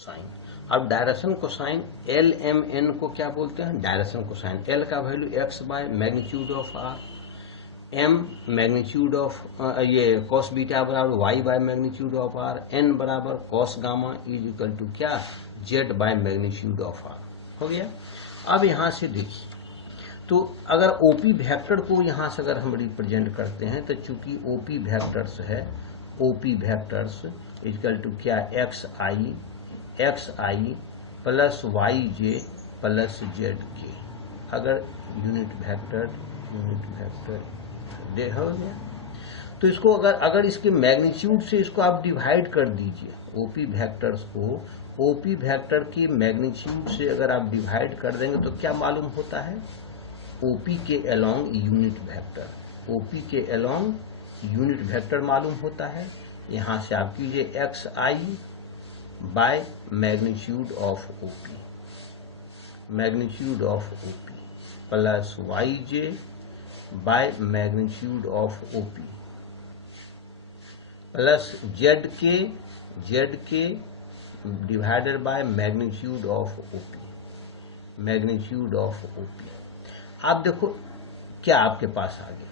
Cosine. अब direction cosine L M N को क्या बोलते हैं? Direction cosine. एल का value X by magnitude of R, M magnitude of ये कॉस बीटा बराबर Y by magnitude of R, N बराबर cos gamma is equal to क्या? Z by magnitude of R. हो गया। अब यहां से देखिए, तो अगर ओपी वेक्टर को यहां से अगर हम रिप्रेजेंट करते हैं तो चूंकि ओपी वेक्टर्स है, ओपी वेक्टर्स इक्वल टू क्या? एक्स आई प्लस वाई जे प्लस जेड के। अगर यूनिट वेक्टर दे हो गया, तो इसको अगर इसके मैग्नीट्यूड से इसको आप डिवाइड कर दीजिए, ओपी वेक्टर्स को ओपी वेक्टर के मैग्नीट्यूड से अगर आप डिवाइड कर देंगे तो क्या मालूम होता है? ओपी के अलोंग यूनिट वेक्टर, ओपी के अलोंग यूनिट वेक्टर मालूम होता है। यहां से आप कीजिए X I by magnitude of OP, magnitude of OP plus Y J by magnitude of OP plus Z K divided by magnitude of OP, magnitude of OP. आप देखो क्या आपके पास आ गया,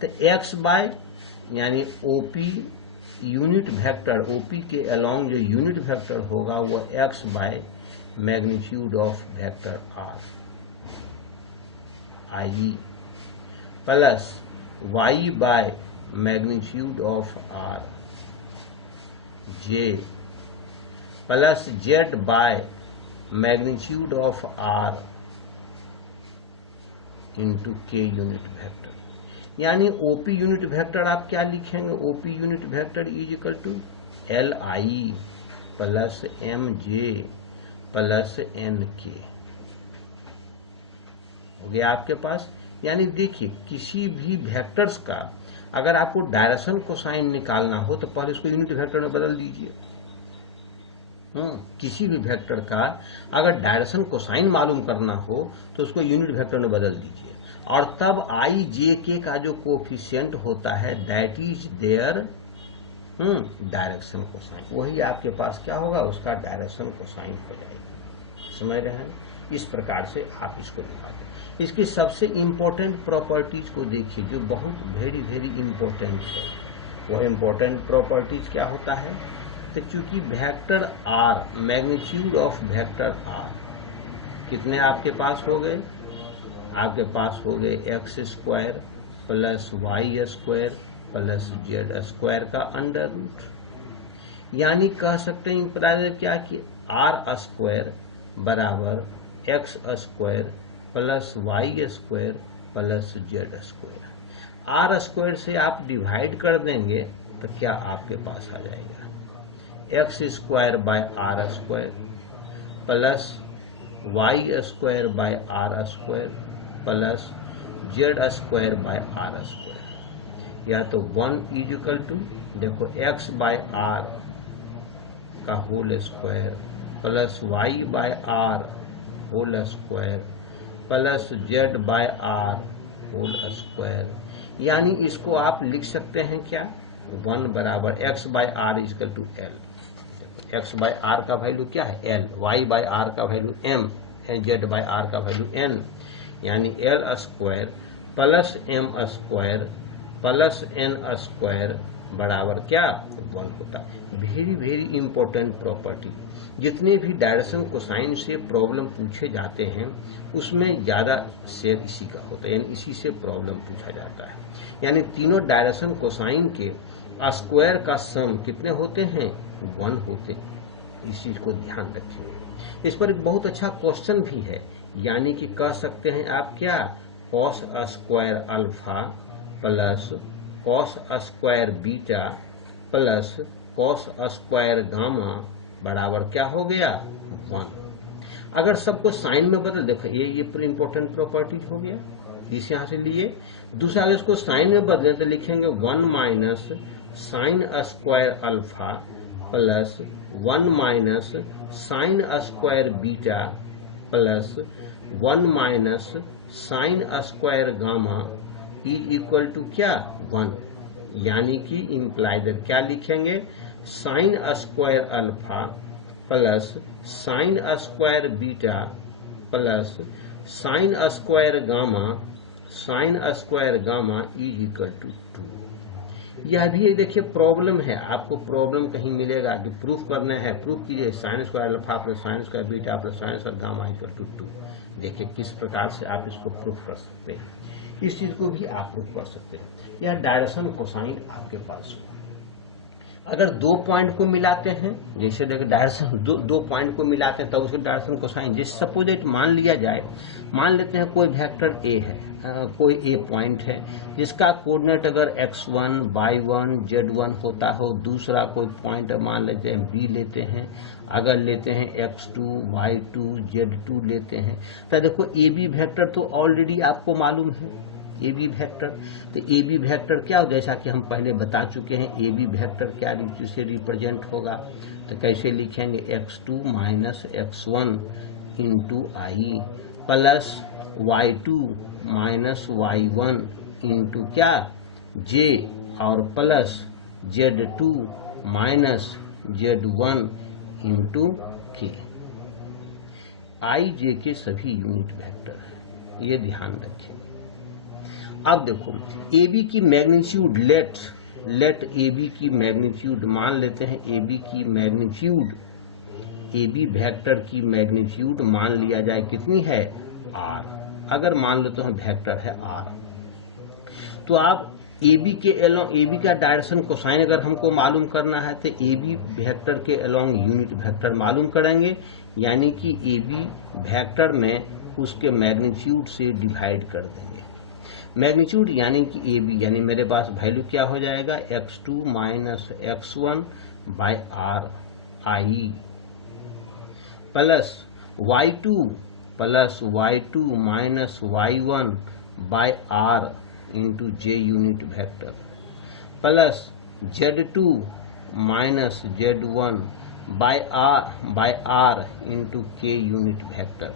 तो एक्स बाय यानी ओपी यूनिट वेक्टर, ओपी के अलोंग जो यूनिट वेक्टर होगा वो X by magnitude of vector r i plus y by magnitude of r j plus z by magnitude of r into के यूनिट वेक्टर। यानी OP unit vector आप क्या लिखेंगे? OP unit vector is equal to l i plus m j plus n k. हो गया आपके पास। यानी देखिए, किसी भी वेक्टर्स का अगर आपको डायरेक्शन कोसाइन निकालना हो तो पहले उसको यूनिट वेक्टर में बदल दीजिए। किसी भी वेक्टर का अगर डायरेक्शन कोसाइन मालूम करना हो तो उसको यूनिट वेक्टर में बदल दीजिए, और तब आई जे के का जो कोफिशिएंट होता है that is their direction cosine, वही आपके पास क्या होगा? उसका डायरेक्शन कोसाइन हो जाएगा। समझ रहे हैं? इस प्रकार से आप इसको निकालते हैं। इसकी सबसे इंपॉर्टेंट प्रॉपर्टीज को देखिए जो बहुत वेरी वेरी इंपॉर्टेंट है। वह इंपॉर्टेंट प्रॉपर्टीज क्या होता है? तो चूंकि vector r, magnitude of vector r कितने आपके पास हो गए? आपके पास हो गए x square plus y square plus z square का अंडर रूट। यानी कह सकते हैं इम्प्लाइज क्या कि आर स्क्वायर बराबर x square plus y square plus z square. R square से आप डिवाइड कर देंगे तो क्या आपके पास आ जाएगा? X square by r square plus y square by r square plus z square by r square. या तो 1 इज इक्वल टू देखो एक्स बाय आर का whole square plus y by r whole square plus z by r whole square. यानी इसको आप लिख सकते हैं क्या? 1 बराबर x by r is equal to l. X by r का वैल्यू क्या है? एल। वाई बाय आर का value m, z by r का वैल्यू एन। यानी l square plus m square plus n square बराबर क्या? 1 होता है। Very very important property. जितने भी डायरेक्शन कोसाइन से प्रॉब्लम पूछे जाते हैं उसमें ज्यादा शेयर इसी का होता है, यानी इसी से प्रॉब्लम पूछा जाता है। यानी तीनों डायरेक्शन कोसाइन के स्क्वायर का सम कितने होते हैं? 1 होते हैं। इस चीज को ध्यान रखिए। इस पर एक बहुत अच्छा क्वेश्चन भी है, यानी कि कह सकते हैं आप क्या? Cos square alpha plus cos square beta plus cos square gamma बराबर क्या हो गया? 1। अगर सबको साइन में बदल, देखो ये इंपॉर्टेंट प्रॉपर्टीज हो गया, इस यहां से लिए। दूसरा अगर इसको साइन में बदले तो लिखेंगे 1 minus sine square alpha plus 1 minus sine square beta plus 1 minus sine square gamma is equal to क्या? 1। यानी कि इम्प्लाइजर क्या लिखेंगे? Sine square alpha plus sine square beta plus sine square gamma is equal to 2। यह भी देखिए problem है, आपको प्रॉब्लम कहीं मिलेगा कि प्रूफ करना है, प्रूफ कीजिए sine square alpha plus sine square beta plus sine square gamma equal to 2। देखिए किस प्रकार से आप इसको प्रूफ कर सकते हैं, इस चीज को भी आप प्रूफ कर सकते हैं। यह डायरेक्शन कोसाइन आपके पास हो। अगर दो पॉइंट को मिलाते हैं, जैसे देखिए डायरेक्शन दो पॉइंट को मिलाते हैं तब उसके डायरेक्शन कोसाइन, जैसे सपोज इट मान लिया जाए, मान लेते हैं कोई वेक्टर ए है, कोई ए पॉइंट है जिसका कोऑर्डिनेट अगर x1, y1, z1 होता हो, दूसरा कोई पॉइंट मान लेते हैं बी लेते हैं, अगर लेते हैं x2, y2, z2 लेते हैं, तो देखो ए बी वेक्टर तो ऑलरेडी आपको मालूम है ए बी वेक्टर। तो ए बी वेक्टर क्या हो, जैसा कि हम पहले बता चुके हैं ए बी वेक्टर क्या से रिप्रेजेंट होगा, तो कैसे लिखेंगे x2 minus x1 into I plus y2 minus y1 into क्या j और plus z2 minus z1 into k। I J K सभी यूनिट वेक्टर है, ये ध्यान रखें। अब देखो ए बी की मैग्नीट्यूड, लेट ए बी की मैग्नीट्यूड मान लेते हैं, ए बी की मैग्नीट्यूड, ए बी वेक्टर की मैग्नीट्यूड मान लिया जाए कितनी है r। अगर मान लेते हैं वेक्टर है r, तो आप ए बी के अलोंग, ए बी का डायरेक्शन कोसाइन अगर हमको मालूम करना है तो ए बी वेक्टर के अलोंग यूनिट वेक्टर मालूम करेंगे, यानी कि ए बी वेक्टर में उसके मैग्नीट्यूड से डिवाइड कर देंगे। मैग्नीट्यूड यानी कि ए बी, यानी मेरे पास वैल्यू क्या हो जाएगा x2 minus x1 by r I plus y2 minus y1 by r into J unit vector plus z2 minus z1 by r into के unit vector.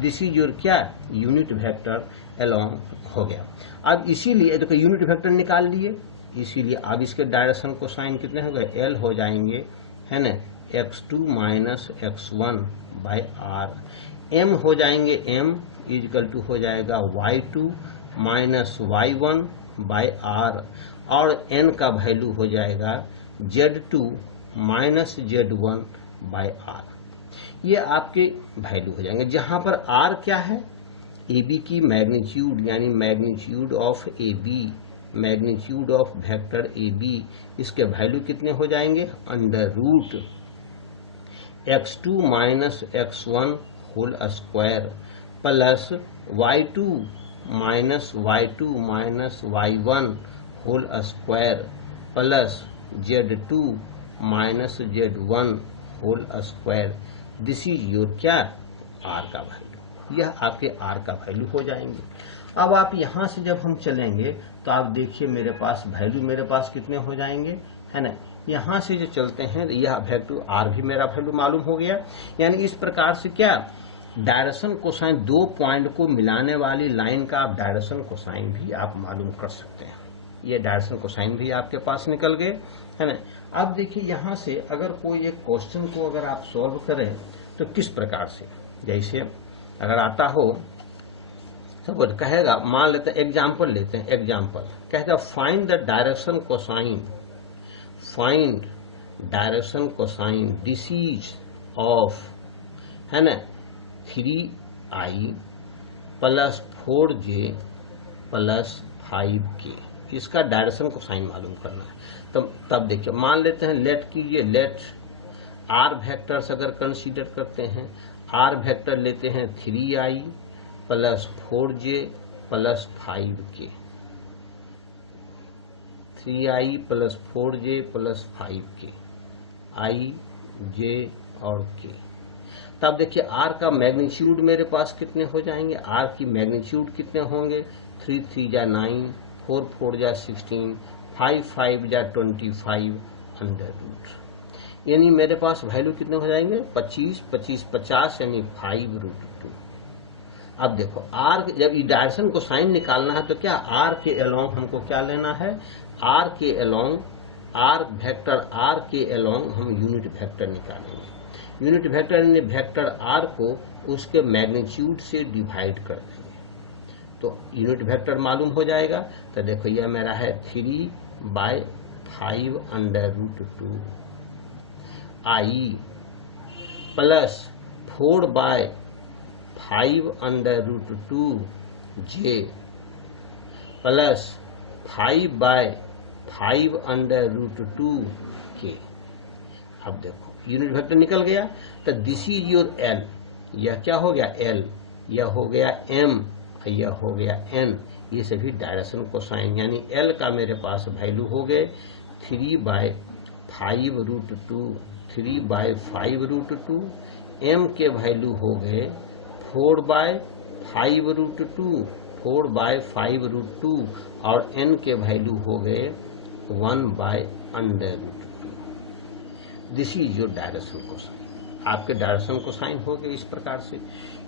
This is your क्या unit vector along हो गया। अब इसीलिए देखो unit vector निकाल लिए, इसीलिए अब इसके डायरेक्शन को साइन कितने हो गए एल हो जाएंगे, है ना, x2 minus x1 by r, m हो जाएंगे, m इजकल टू हो जाएगा y2 minus y1 by r, और n का वैल्यू हो जाएगा z2 minus z1 by r। ये आपके वैल्यू हो जाएंगे, जहां पर r क्या है ए बी की मैग्नीट्यूड, यानी magnitude of A B, magnitude of vector A B, इसके वैल्यू कितने हो जाएंगे under root x2 minus x1 whole square plus y2 minus y1 whole square plus z2 minus z1 whole square. This is your क्या r का value, यह आपके r का value हो जाएंगे। अब आप यहां से जब हम चलेंगे तो आप देखिए मेरे पास वैल्यू, मेरे पास कितने हो जाएंगे, है ना, यहां से जो चलते हैं यह वैल्यू r भी मेरा वैल्यू मालूम हो गया। यानी इस प्रकार से क्या डायरेक्शन कोसाइन, दो पॉइंट को मिलाने वाली लाइन का आप डायरेक्शन कोसाइन भी आप मालूम कर सकते हैं। ये डायरेक्शन कोसाइन भी आपके पास निकल गए, है ना। अब देखिए यहां से अगर कोई एक क्वेश्चन को अगर आप सॉल्व करें तो किस प्रकार से, जैसे अगर आता हो सब कहेगा, मान लेते हैं एग्जाम्पल लेते हैं, एग्जाम्पल कहेगा find the direction cosine, find direction cosine disease of, है ना, 3i plus 4j plus 5k, इसका डायरेक्शन कोसाइन मालूम करना है। तब देखिए मान लेते हैं, लेट कीजिए, लेट r वेक्टर्स अगर कंसीडर करते हैं, r वेक्टर लेते हैं 3i plus 4j plus 5k, 3i plus 4j plus 5k, i j और k। तब देखिए r का मैग्नीट्यूड मेरे पास कितने हो जाएंगे, r की मैग्नीट्यूड कितने होंगे, 3 3 जा 9, 4 4 जा 16, 5 5 जा 25 अंडर रूट, यानी मेरे पास वैल्यू कितने हो जाएंगे 25 25 50 यानी 5√2। अब देखो r जब ई डायरेक्शन को साइन निकालना है तो क्या r के अलोंग हमको क्या लेना है, r के अलोंग, r वेक्टर r के अलोंग हम यूनिट वेक्टर निकालेंगे। यूनिट वेक्टर यानी वेक्टर आर को उसके मैग्नीट्यूड से डिवाइड कर देंगे तो यूनिट वेक्टर मालूम हो जाएगा। तो देखो यह मेरा है 3/5√2 i plus 4/5√2 j plus 5/5√2 k। अब देखो यूनिट वेक्टर निकल गया। तो दिस इज योर एल, यह क्या हो गया एल, यह हो गया एम, यह हो गया एन। ये सभी डायरेक्शन कोसाइन यानी एल का मेरे पास वैल्यू हो गए 3/5√2, एम के वैल्यू हो गए 4/5√2 और एन के वैल्यू हो गए 1/√2। This is your direction cosine. आपके डायरेक्शन कोसाइन हो गए इस प्रकार से।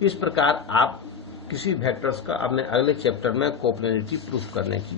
इस प्रकार आप किसी वेक्टर्स का अब मैं अगले चैप्टर में कोप्लेनिटी प्रूफ करने की